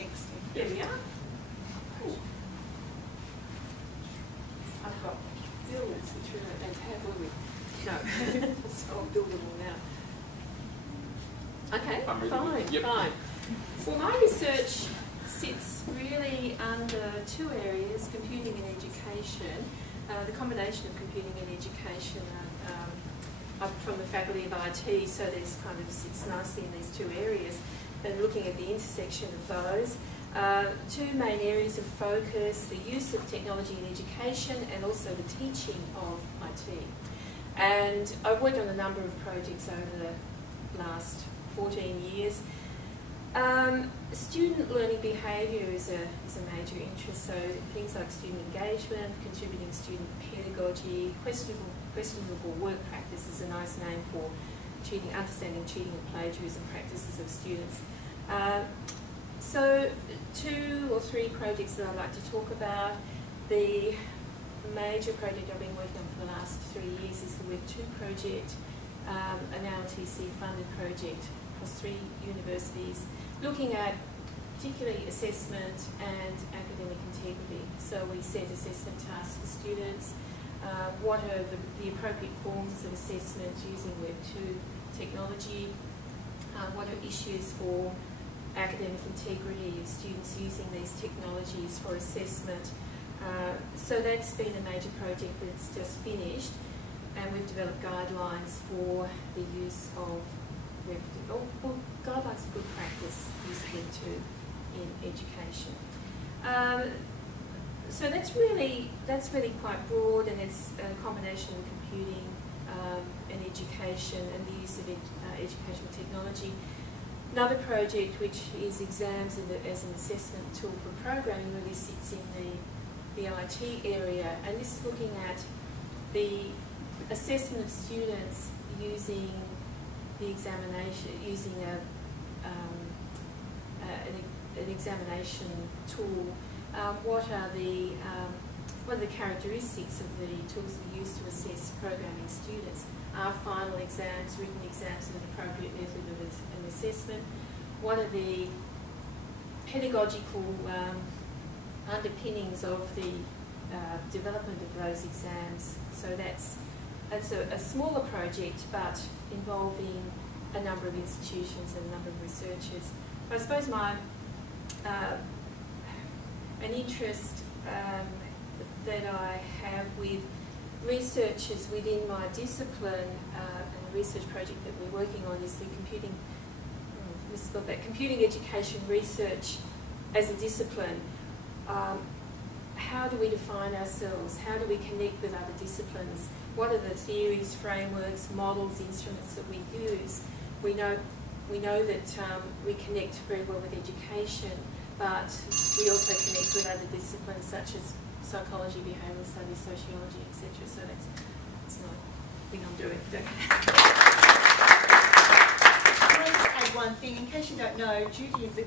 next. Here we are. Ooh. I've got builds which we don't need to have, will we? No. So I'll build them all now. Okay, fine, Yep. fine. Well, my research sits really under two areas, computing and education. The combination of computing and education, I'm from the Faculty of IT, so this kind of sits nicely in these two areas, and looking at the intersection of those. Two main areas of focus, the use of technology in education and also the teaching of IT. And I've worked on a number of projects over the last 14 years. Student learning behaviour is a major interest, so things like student engagement, contributing student pedagogy, questionable work practice is a nice name for cheating, understanding cheating and plagiarism practices of students. So two or three projects that I'd like to talk about. The major project I've been working on for the last 3 years is the Web 2 project, an LTC funded project across 3 universities, looking at particularly assessment and academic integrity. So we set assessment tasks for students, what are the appropriate forms of assessment using Web 2 technology, what are issues for academic integrity of students using these technologies for assessment. So that's been a major project that's just finished, and we've developed guidelines for the use of Web 2, or guidelines of good practice using Web 2 in education. So that's really quite broad, and it's a combination of computing and education and the use of educational technology. Another project, which is exams as an assessment tool for programming, really sits in the IT area, and this is looking at the assessment of students using the examination, using an examination tool. What are the characteristics of the tools we use to assess programming students? Are final exams, written exams, an appropriate method of an assessment? What are the pedagogical underpinnings of the development of those exams? So that's a smaller project, but involving a number of institutions and a number of researchers. I suppose an interest that I have with researchers within my discipline, and the research project that we're working on is the computing education research as a discipline. How do we define ourselves? How do we connect with other disciplines? What are the theories, frameworks, models, instruments that we use? We know that we connect very well with education, but we also connect with other disciplines such as psychology, behavioural studies, sociology, etc. So that's not a thing I'm doing. I want to add one thing. In case you don't know, Judy is the